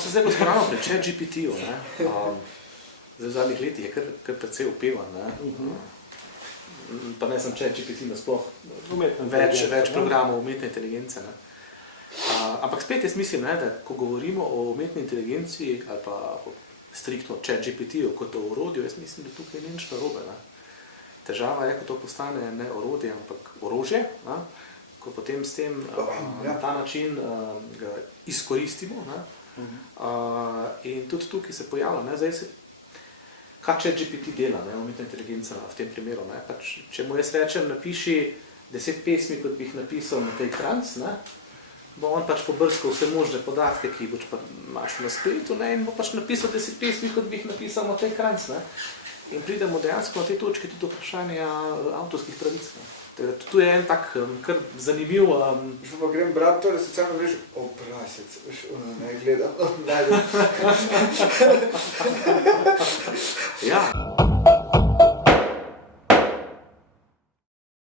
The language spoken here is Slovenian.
se zdaj, ko smo ravno pri ChatGPT-ju, v zadnjih letih je kar precej upevan, pa ne sem ChatGPT nasploh, več programov umetne inteligence. Ampak spet jaz mislim, da ko govorimo o umetni inteligenci ali pa striktno ChatGPT-ju kot o orodju, jaz mislim, da tukaj ni nič narobe. Težava je, ko to postane ne orodje, ampak orožje, ko potem s tem na ta način ga izkoristimo. In tudi tukaj se pojavlja, kaj ChatGPT dela, umetna inteligenca v tem primeru. Če mu jaz rečem, napiši 10 pesmi, kot bi jih napisal na tej Kranc, bo on pač pobrskal vse možne podatke, ki jih imaš na spletu, in bo pač napisal 10 pesmi, kot bi jih napisal na tej Kranc. In pridemo dejansko na tej točki tudi do vprašanja avtorskih pravic. Tu je en tak kar zanimiv... Že pa grem brat, torej socialno mrežo, oprasec, ne gledam,